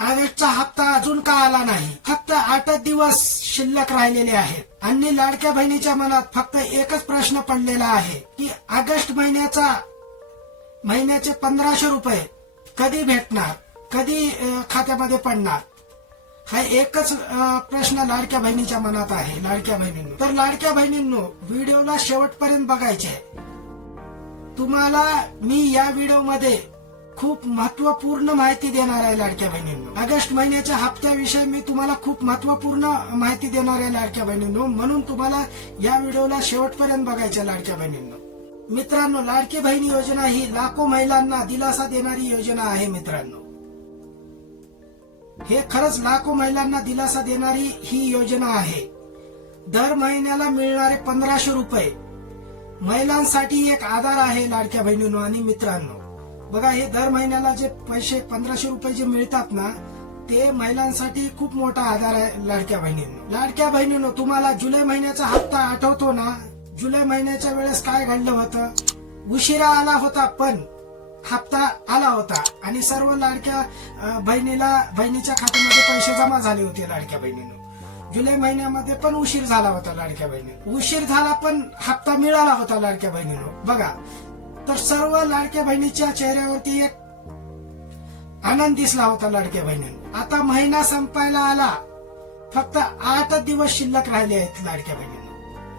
आवेगचा हप्ता अजून का आला नाही? फक्त आठच दिवस शिल्लक राहिलेले आहेत आणि लाडक्या बहिणीच्या मनात फक्त एकच प्रश्न पडलेला आहे की ऑगस्ट महिन्याचा महिन्याचे पंधराशे रुपये कधी भेटणार? कधी खात्यामध्ये पडणार? हा एकच प्रश्न लाडक्या बहिणीच्या मनात आहे लाडक्या बहिणींनो. तर लाडक्या बहिणींनो व्हिडिओला शेवटपर्यंत बघायचे. तुम्हाला मी या व्हिडिओमध्ये खूप महत्त्वपूर्ण माहिती देणार आहे लाडक्या बहिणींनो. ऑगस्ट महिन्याच्या हप्त्याविषयी मी तुम्हाला खूप महत्त्वपूर्ण माहिती देणार आहे लाडक्या बहिणींनो. म्हणून तुम्हाला या व्हिडिओला शेवटपर्यंत बघायच्या लाडक्या बहिणींनो. मित्रांनो लाडकी बहीण योजना ही लाखो महिलांना दिलासा देणारी योजना आहे मित्रांनो. हे खरंच लाखो महिलांना दिलासा देणारी ही योजना आहे. दर महिन्याला मिळणारे पंधराशे रुपये महिलांसाठी एक आधार आहे लाडक्या बहिणींनो आणि मित्रांनो. बघा हे दर महिन्याला जे पैसे पंधराशे रुपये जे मिळतात ना ते महिलांसाठी खूप मोठा आधार आहे लाडक्या बहिणींना. लाडक्या बहिणींनो तुम्हाला जुलै महिन्याचा हप्ता आठवतो ना? जुलै महिन्याच्या वेळेस काय घडलं होतं? उशिरा आला होता पण हप्ता आला होता आणि सर्व लाडक्या बहिणीला बहिणीच्या खात्यामध्ये पैसे जमा झाले होते लाडक्या बहिणीनं. जुलै महिन्यामध्ये पण उशीर झाला होता लाडक्या बहिणी. उशीर झाला पण हप्ता मिळाला होता लाडक्या बहिणीनं. बघा तर सर्व लाडक्या बहिणीच्या चेहऱ्यावरती एक आनंद दिसला होता लाडक्या बहिणी आता महिना संपायला आला. फक्त आठ दिवस शिल्लक राहिले आहेत लाडक्या बहिणी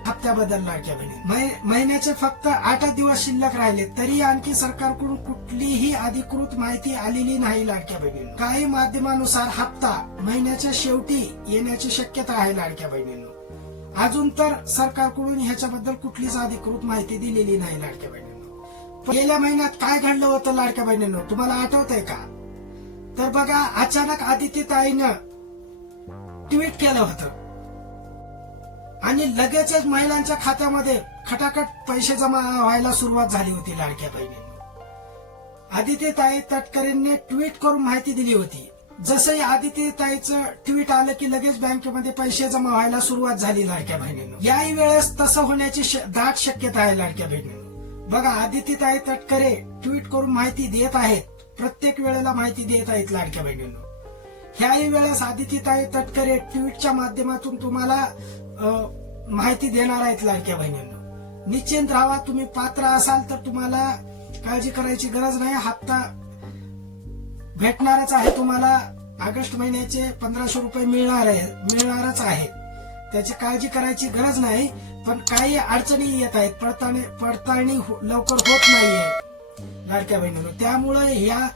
हप्त्याबद्दल लाडक्या बहिणी. महिन्याचे फक्त आठ दिवस शिल्लक राहिले. तरी आणखी सरकारकडून कुठलीही अधिकृत माहिती आलेली नाही लाडक्या बहिणी काही माध्यमानुसार हप्ता महिन्याच्या शेवटी येण्याची शक्यता आहे लाडक्या बहिणींना. अजून तर सरकारकडून ह्याच्याबद्दल कुठलीच अधिकृत माहिती दिलेली नाही लाडक्या बहिणी. गेल्या महिन्यात काय घडलं होतं लाडक्या बहिणींनो? तुम्हाला आठवतंय का? तर बघा अचानक आदित्य ताईनं ट्विट केलं होतं. आणि लगेचच महिलांच्या खात्यामध्ये खटाखट पैसे जमा व्हायला सुरुवात झाली होती लाडक्या बहिणींनो. आदित्य ताई तटकरेंनी ट्विट करून माहिती दिली होती. जसंही आदित्य ताईचं ट्विट आलं की लगेच बँकेमध्ये पैसे जमा व्हायला सुरुवात झाली लाडक्या बहिणींनो. याही वेळेस तसं होण्याची दाट शक्यता आहे लाडक्या बहिणींनो. बघा आदित्य ताई तटकरे ट्विट करून माहिती देत आहेत. प्रत्येक वेळेला माहिती देत आहेत लाडक्या बहिणींना. ह्याही वेळेस आदित्यताई तटकरे ट्विटच्या माध्यमातून तुम्हाला माहिती देणार आहेत लाडक्या बहिणींना. निश्चिंत राहा तुम्ही पात्र असाल तर तुम्हाला काळजी करायची गरज नाही. हप्ता भेटणारच आहे तुम्हाला. ऑगस्ट महिन्याचे पंधराशे रुपये मिळणार आहे मिळणारच आहे. त्याची काळजी करायची गरज नाही पण काही अडचणी येत आहेत. पडताळणी पडताळणी हो- लवकर होत नाहीये. लाडक्या बहिणीनं त्यामुळे ह्या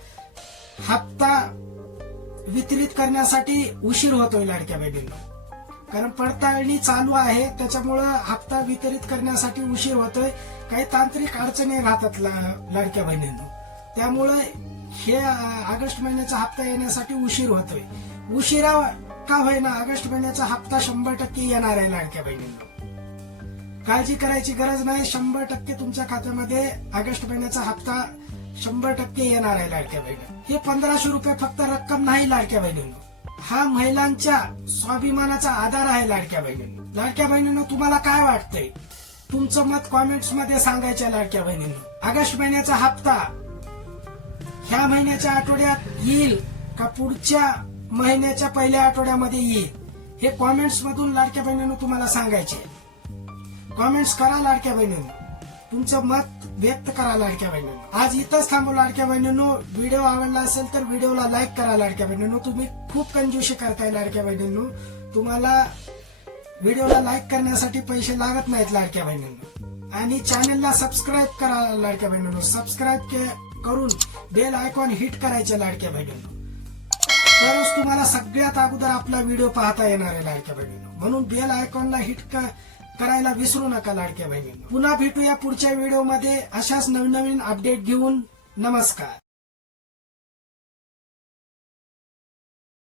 हप्ता वितरित करण्यासाठी उशीर होतोय लाडक्या बहिणींना. कारण पडताळणी चालू आहे त्याच्यामुळं हप्ता वितरित करण्यासाठी उशीर होतोय. काही तांत्रिक अडचणी राहतात ला- लाडक्या बहिणींना. त्यामुळं हे ऑगस्ट महिन्याचा हप्ता येण्यासाठी उशीर होतोय. उशिरा का होईना ऑगस्ट महिन्याचा हप्ता शंभर टक्के येणार आहे लाडक्या बहिणींना. काळजी करायची गरज नाही शंभर टक्के तुमच्या खात्यामध्ये ऑगस्ट महिन्याचा हप्ता शंभर टक्के येणार आहे लाडक्या बहिणी. हे पंधराशे रुपये फक्त रक्कम नाही लाडक्या बहिणींनो. हा महिलांच्या स्वाभिमानाचा आधार आहे लाडक्या बहिणींनो. लाडक्या बहिणींनो तुम्हाला काय वाटतंय? तुमचं मत कॉमेंट्समध्ये सांगायच्या लाडक्या बहिणींनो. ऑगस्ट महिन्याचा हप्ता ह्या महिन्याच्या आठवड्यात येईल का पुढच्या महिन्याच्या पहिल्या आठवड्यामध्ये येईल हे कॉमेंट्स मधून लाडक्या बहिणीनं तुम्हाला सांगायचे. कॉमेंट्स करा लाडक्या बहिणीनं. तुमचं मत व्यक्त करा लाडक्या बहिणीनं. आज इथंच थांबू लाडक्या बहिणींनो. व्हिडिओ आवडला असेल तर व्हिडिओला लाईक करा लाडक्या बहिणींनो. तुम्ही खूप कंजूशी करताय लाडक्या बहिणींनो. तुम्हाला व्हिडिओला लाईक करण्यासाठी पैसे लागत नाहीत लाडक्या बहिणींनो. आणि चॅनलला सबस्क्राईब करा लाडक्या बहिणींनो. सबस्क्राईब करून बेल आयकॉन हिट करायचे लाडक्या बहिणींनो. तरच तुम्हाला सगळ्यात अगोदर आपला व्हिडिओ पाहता येणार आहे लाडक्या बहिणींनो. म्हणून बेल आयकॉनला हिट करायला विसरू नका लाडक्या बहिणींनो. पुन्हा भेटूया पुढच्या व्हिडिओमध्ये. अशाच नवीन नवीन अपडेट घेऊन. नमस्कार.